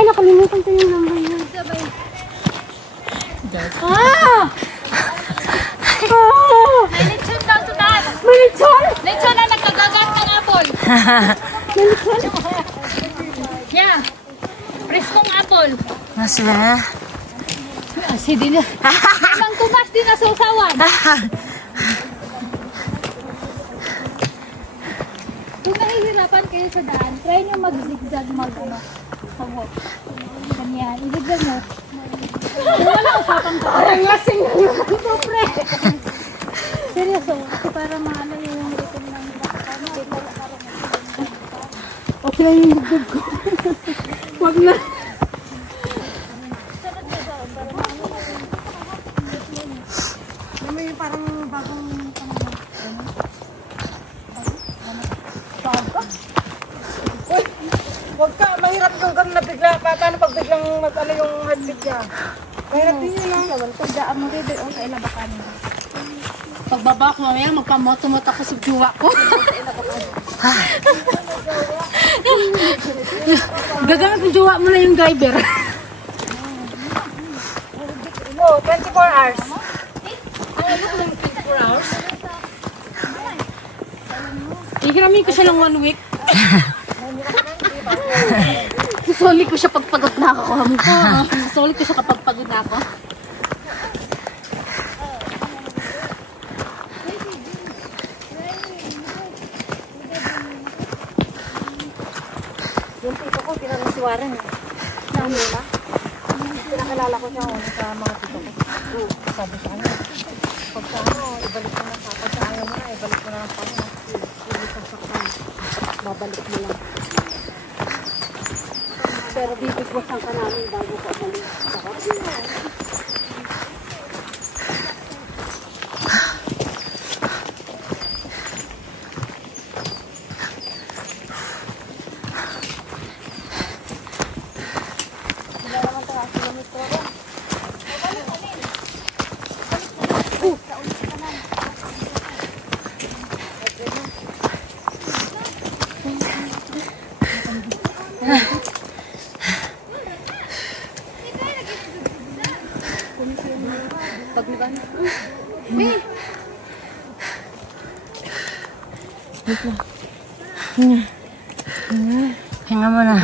Ay, nakalimutan ko yung number niya. Sabay. May lechon daw sudan. May lechon? Lechon na nagkagagat ng apple. May lechon? Yeah. Preskong apple. Mas ba? Asi din na. Mang tumas din na sa usawan. Kung nahihirapan kayo sa daan, try nyo mag-zigzag mag-ano. Ganyan. I-zigzag mo. Wala usapang ka. Parang lasing na yun. Ito, pre. Seryoso. Kasi para maano yung rhythm ng ano. Okay na yung zigzag ko. Wag na. May parang bagong uy, wag ka, mahirap yung gano'n na bigla. Paano pag biglang mag-ano yung heartbeat niya? Mahirap din yun lang. Pag daan mo rin doon sa ilabakan mo. Pagbaba ko mamaya, magpamoto-moto ako sa juwa ko. Gagamit yung juwa mo na yung driver. Oh, 24 hours. Ano 24 hours? Ihiramin ko siya lang 1 week. Susuli ko siya pag pagod na ako. Solid ko siya kapag pagod na ako. Yung tito ko, pinanasiwaran eh. Namula. Pinakilala ko siya sa mga tito ko. Sabi sa kanya, pag sa ano, ibalik mo na sa pag sa ayaw mo na, ibalik mo na sa kanya. Babalik mo lang. Pero bibigwasan ka namin bago ka umalis. Hinga mo na.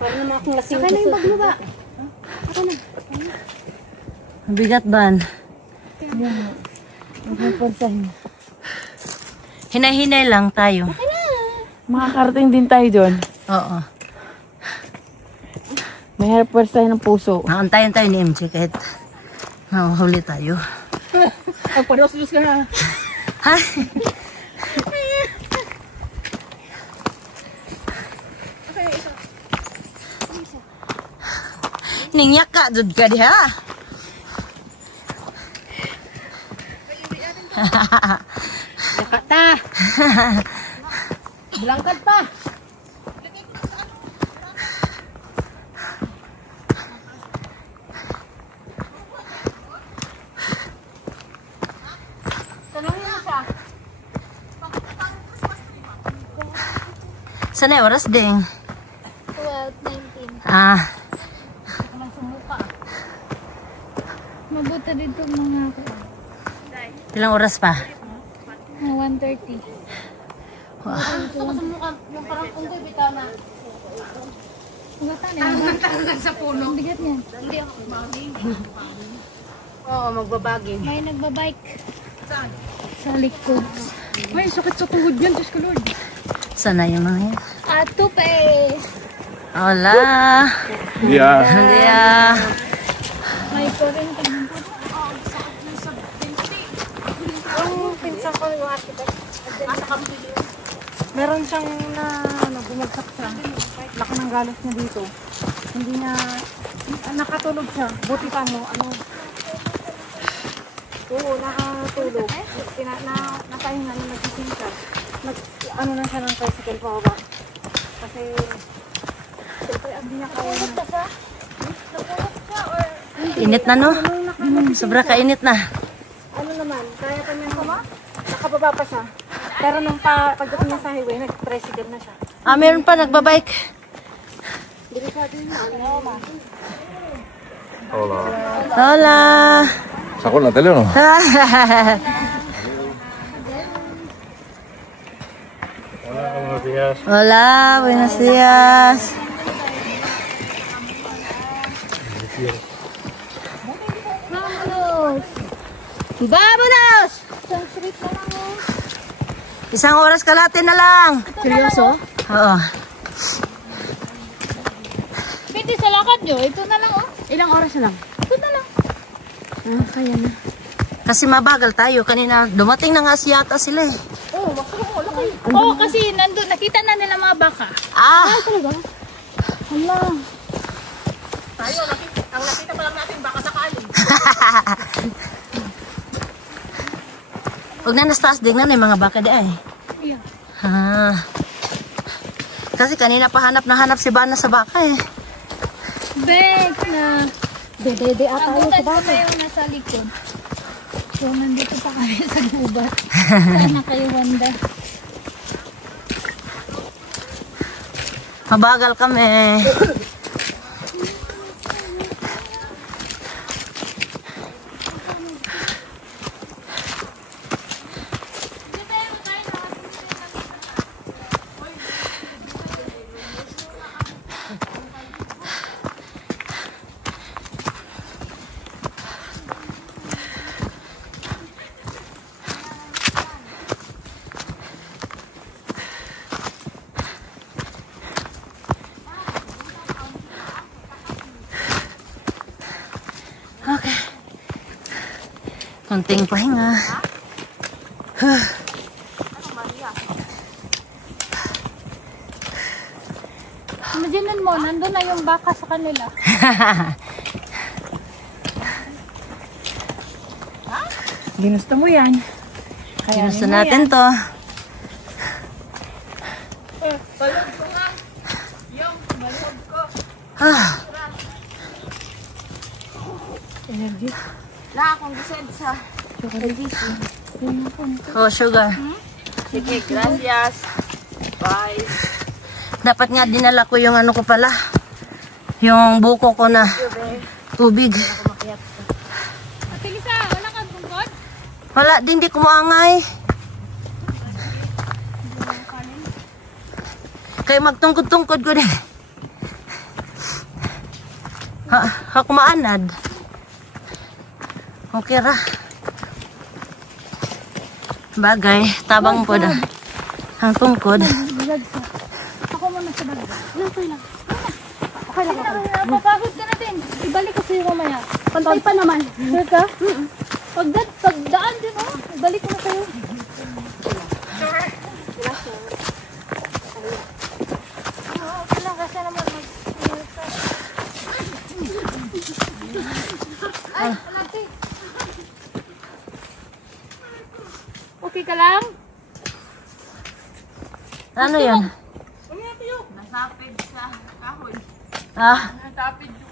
Para naman akong lasing. Saka na yung bag mo ba? Ako na. Mabigat ban. Hinay-hinay lang tayo. Makakarating din tayo doon. Oo. May helpers tayo ng puso. Nakantayin tayo ni MJ kahit mahuhuli tayo. Ay, panos-los ka na. Ha? Ningyak ka, jud ka diha. Yaka ta. Belangkat pa. Sana oras ding. 12:19. Ah, Mabuta dito mga ilang oras pa? 1:30. Yung parang unggoy bitaw na. Bugatan eh. Tangan sa puno. Bigat niyan. Hindi ako magbaging. Oo, magbabaging. May nagbabike. Sa likod. May sakit sa tuhod yan, Diyos ko Lord. Sana yung mga yan. Ato pa eh. Hola. Yeah. Yeah. May korin ka ng Yung pinsan ko yung architect. Meron siyang bumagsak siya. Laki ng galos niya dito. Hindi niya, nakatulog siya. Buti pa mo, oo, nakatulog. Napahinga na nagising siya. Na siya ng tricycle pa ba? Kasi, siyempre, hindi niya kaya na. Init na no? Sobra kainit na. Ano naman, kaya pa niya nakababa pa siya. Pero nung pagdating niya sa highway, nag-tricycle na siya. Ah, meron pa nagbabike. Hindi Hola. Hola. ¿Sacó en la tele o no? Hola, buenos días. Hola, buenos días. Vámonos! Vámonos! Isang street na lang oh. Isang oras kalate na lang. Seryoso? Oo. Pwede sa lakad nyo. Ito na lang oh. Ilang oras na lang? Ito na lang. Ah, kaya na. Kasi mabagal tayo. Kanina dumating na nga yata sila eh. Oo, kasi nandun. Nakita na nila mga baka. Ah! Talaga? Hala. Ang nakita pa lang natin baka sa kain. Huwag na nastaas din na mga baka di ay. Yeah. Ah. Kasi kanina pa hanap na hanap si Bana sa baka eh. Bek na. Dede ata yun sa Abutan ko baka. kayo nasa likod. So, nandito pa kami sa gubat. Sana kayo wanda. Mabagal kami. Okay. Konting pahinga. Imagine mo, nandun na yung baka sa kanila. Ginusto mo yan. Ginusto natin to. Ah. Energy. Na, kung gusto sa... Oh, sugar. Sige, gracias. Bye. Dapat nga dinala ko yung ano ko pala. Yung buko ko na tubig. Ate Lisa, wala kang bungkod? Wala din, di kumuangay. Kaya magtungkod-tungkod ko din. Ha, kumaanad. Okay ra. Bagay, tabang po da. Ang tungkod. Ako muna sa bag. Okay lang. Okay lang. Mapagod ka natin. Ibalik ko sa'yo mamaya. Pantay pa naman. Sure ka? Pagdaan din oh. Ibalik ko na sa'yo. Okay lang kasi naman Ay, alati. Okay ka lang? Ano yun? Nasapid sa kahoy. Ah, Nasapid yun.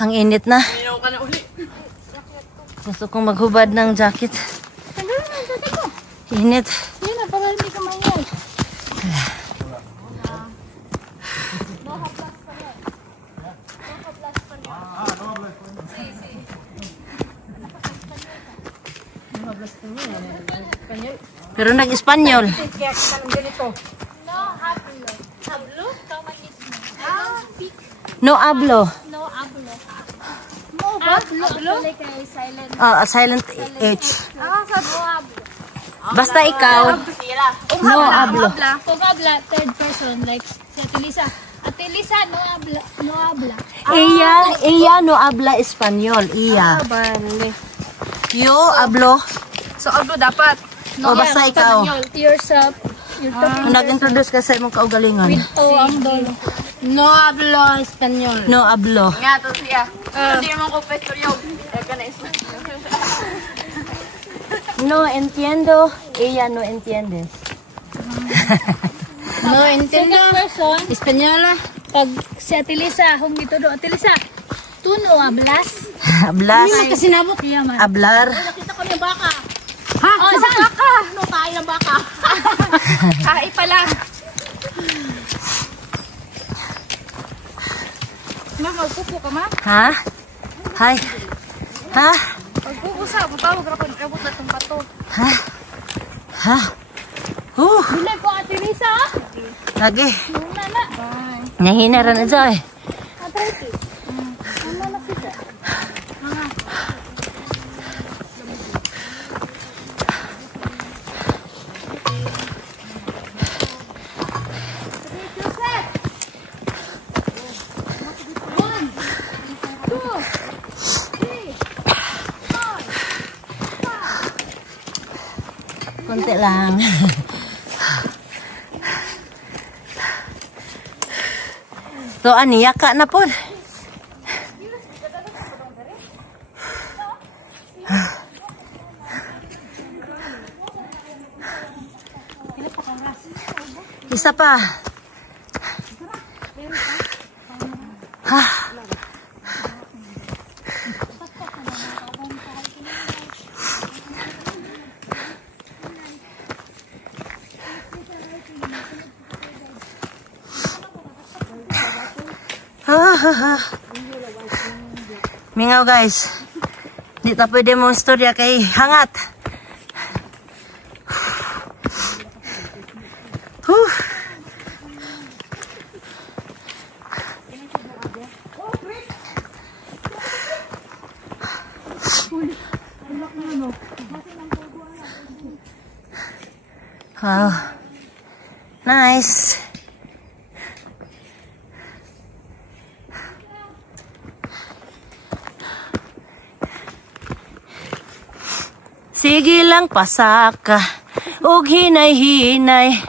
ang init na. Ayaw ka na uli. Gusto kong maghubad ng jacket. Tanggalin mo ang jacket mo. Init. Yun na, para hindi ka maingay. Pero nag-Espanyol. Kaya kita ng ganito. No hablo. Hablo? Tama is no. I don't speak. No hablo. No hablo. Mo ba? Hablo? Like a silent. Ah, silent H. Ah, sa no hablo. Basta ikaw, no hablo. Kung habla, third person, like si Ate Lisa. Ate Lisa, no habla. No habla. Ella no habla Espanyol. Ella. Bale. Yo hablo. So, agdo dapat. O basta ikaw. Yourself. You're talking Nag-introduce ka sa imong kaugalingon. with O ang dolo. No hablo español. No hablo. Nga to siya. Hindi mo ko pwesto yun. Eka na No entiendo. Ella no entiendes. No entiendo. Second person, Española. pag si Ate Lisa, kung dito do, Ate Lisa, tu no hablas. Hablas. Kasi nabot. Iya man. Hablar. Nakita ko yung baka. Ha? Oh, sa baka. Hai pa lang. Ma, magpupo ka, ma? Ha? Hi. Ha? Magpupo sa, matawag ako, nakabot na itong bato. Ha? Ha? Bilay ko, Ate Risa, ha? Lagi. Muna na. Nahina rin na dyan eh. Konti lang. So, aniyaka na po. Isa pa. Mingaw guys. Di ta pwede mong istorya kay hangat. Wow. Nice. Sige lang pasaka, ug hinay-hinay.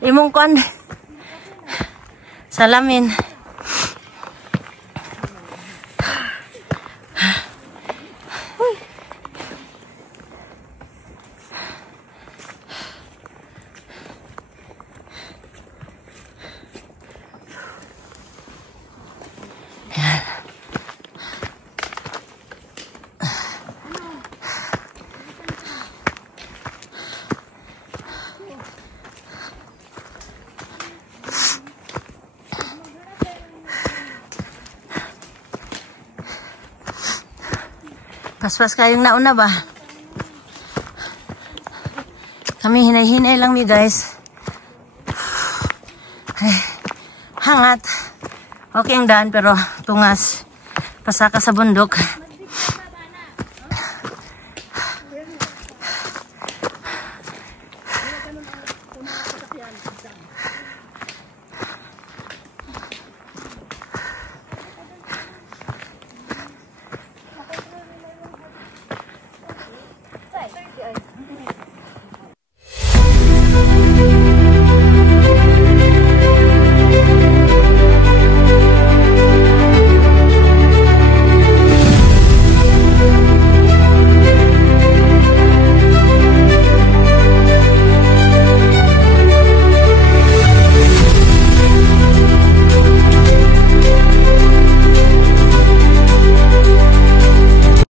Imong kon salamin. Paspas kayong nauna ba? Kami hinay-hinay lang mi guys. Ay, hangat. Okay ang daan pero tungas. Pasaka sa bundok.